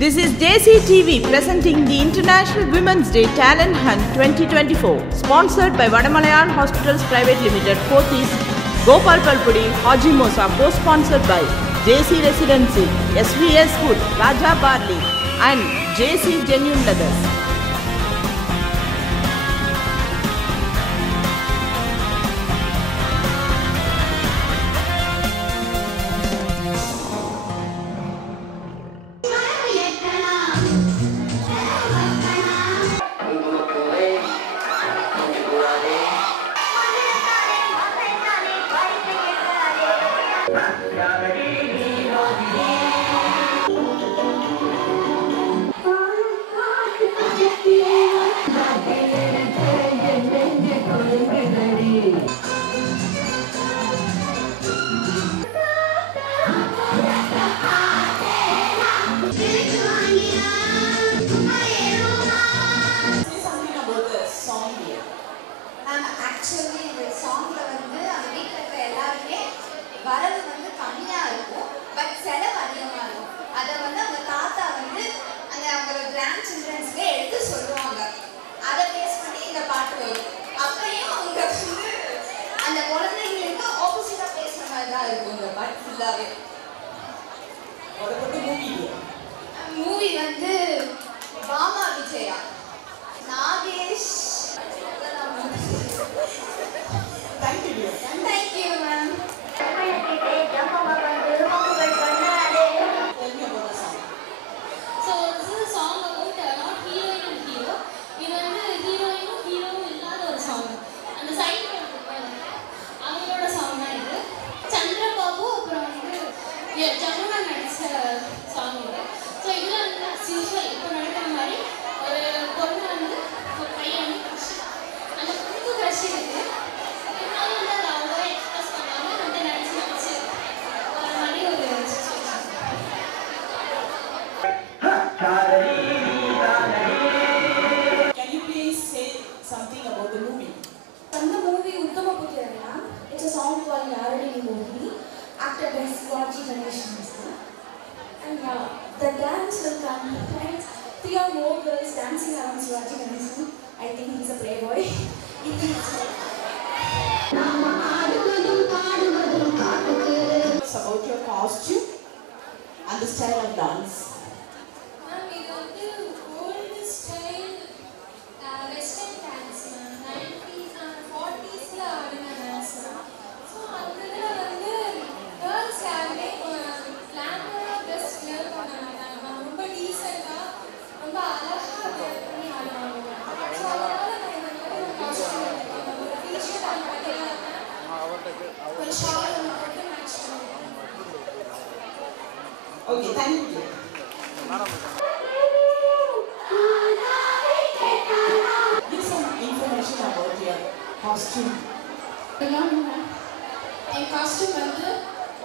This is JCTV presenting the International Women's Day Talent Hunt 2024, sponsored by Vadamalayan Hospitals Private Limited, Pothis, Gopal Palpudi, Haji Mosa, co-sponsored by JC Residency, SVS Food, Raja Barley and JC Genuine Leathers. Movie வந்து Bama Vijaya Nagesh. Thank you ma'am. Tell me about the song. So this is a song about not heroine and hero. இது வந்து ஹீரோயினும் ஹீரோவும் இல்லாத ஒரு song. அந்த side அவங்களோட song தான் இது. சந்திரபாபு அப்புறம் வந்து ஜமுனா நடிச்ச சாங் இது. ஸோ இதில் வந்து யூஸ்வல் இப்போ நடக்கிற மாதிரி ஒரு பொண்ணு வந்து ஒரு பையன் வந்து க்ரஷ், அந்த பொண்ணுக்கு க்ரஷ் இருக்குது, இருந்தாலும் வந்து அதை அவ்வளோவா எக்ஸ்பிரஸ் பண்ணாமல் வந்து நடிச்சு வர மாதிரி ஒரு situation. Can you please say something about the movie? From the movie Uttama Puthirana, it's a song called Yaradi Movie, acted by Shivaji Ganesan. And the dance will come, right? 3 or more girls dancing around Shivaji Ganesan. I think he's a playboy. It's about your costume and the style of dance. Ma'am இது வந்து old style western dance ma'am. 90s and 40s ஆடின dance. So அந்த இதில் வந்து girls யாருமே கிளாமராக dress wear பண்ண மாட்டாங்க ma'am. ரொம்ப டீசெண்டாக ரொம்ப அழகாக வியர் பண்ணி ஆடுவாங்க. ஸோ அதனால நான் இந்த மாதிரி ஒரு காஸ்டியூம் எடுத்தேன். ஒரு டிஷர்ட் அந்த மாதிரிலாம் ஒரு ஷால் ஒன்று போட்டு மேட்ச் பண்ணுவேன். Okay, thank you. Give some information about your costume. N costume வந்து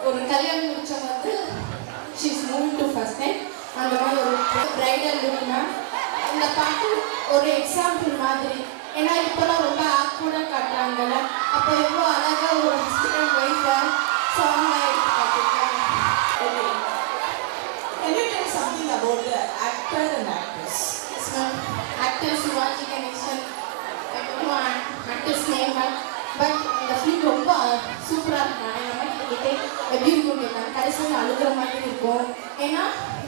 ஒரு கல்யாணம் முடிச்சவங்க வந்து she's moving to first time அந்த மாதிரி ஒரு ப்ரைடல் லுக் மேம். இந்த பாட்டு ஒரு எக்ஸாம்பிள் மாதிரி. ஏன்னா இப்போலாம் ரொம்ப ஆக்வர்டாக காட்டுறாங்கல்ல, அப்போ எவ்வளோ அழகாக ஒரு ஹஸ்பண்ட் அண்ட் ஒய்ஃபை சாங்காக எடுத்து காட்டிருக்காங்க. Okay. Can you tell something about the actor and actress? Yes ma'am. Actor Sivaji Ganesan, actors name ma'am. But இந்த ஃபிலிம் ரொம்ப சூப்பராக இருக்கும். எங்கள் அம்மா கிட்ட கேட்டேன் எப்படி இருக்கும் கேட்டாங்க. கடைசியில் அழுகிற மாதிரி இருக்கும். ஏன்னா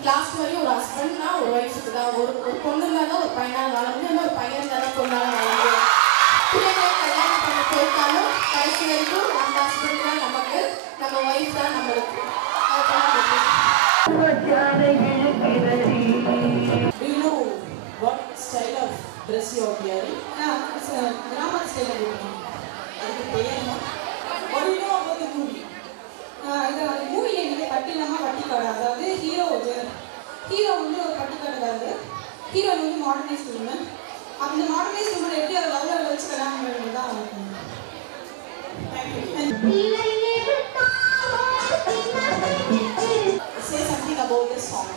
லாஸ்ட் வரையும் ஒரு ஹஸ்பண்ட்னா ஒரு ஒய்ஃபுக்கு தான், ஒரு பொண்ணு இருந்தால் தான் ஒரு பையனால் வாழ முடியும், இல்லை ஒரு பையன் இருந்தால் தான் பொண்ணால் வாழ முடியும். பிள்ளைங்களை கல்யாணம் பண்ண போயிட்டாலும் கடைசி வரைக்கும் நம்ம ஹஸ்பண்ட் தான் நமக்கு, நம்ம ஒய்ஃப் தான் நம்மளுக்கு. Do you know what style of dress you are wearing? It's a drama style of movie. What do you know about the movie? இந்த மூவில வந்து பட்டினமா பட்டிக்காடு, அதாவது ஹீரோ வந்து ஒரு பட்டிக்காடுக்காரு, ஹீரோ வந்து மாடர்னைஸ் உமன். அந்த மாடர்னைஸ் உமன் எப்படி ஒரு லவ்ல வச்சு கல்யாணம் பண்ணுறது தான் இருக்கும். Say something about the song.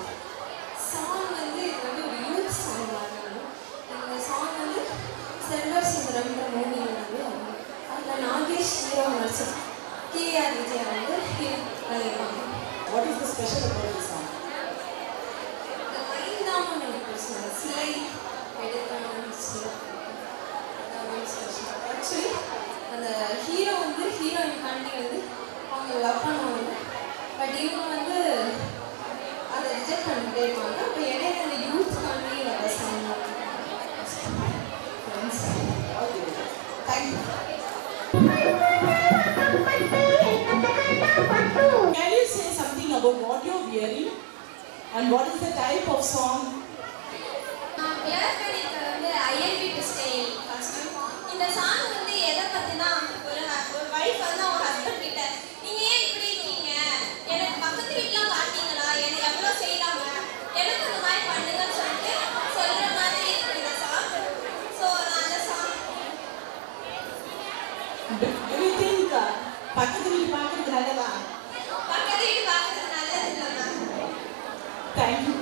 Song வந்து இது வந்து ஒரு யூத் சாங் ஆகணும். இந்த சாங் வந்து செல்வர் சுந்தரம்ன்ற மூவியில் வந்து அதில் நாகேஷ் ஹீரோ நடிச்சது, கேஆர் விஜயா வந்து What is the special about this song? The And what is the type of song? இந்த சாங் வந்து எதை பத்தினா ஒரு வைஃப் வந்து அவங்க ஹஸ்பண்ட் கிட்ட நீங்க ஏன் இப்படி இருக்கீங்க, எனக்கு பக்கத்து வீட்டுலாம் காட்டீங்களா, எனக்கு எவ்வளவு செய்யலாம, எனக்கு அந்த மாதிரி பண்ணுங்கன்னு சொல்லிட்டு சொல்ற மாதிரி இருக்கு இந்த சாங். ஸோ நான் அந்த சாங் பக்கத்து வீட்டு பார்க்கறது நல்லதா? பக்கத்து வீட்டு பார்க்கறது நல்லது இல்லை மேம். தேங்க்யூ.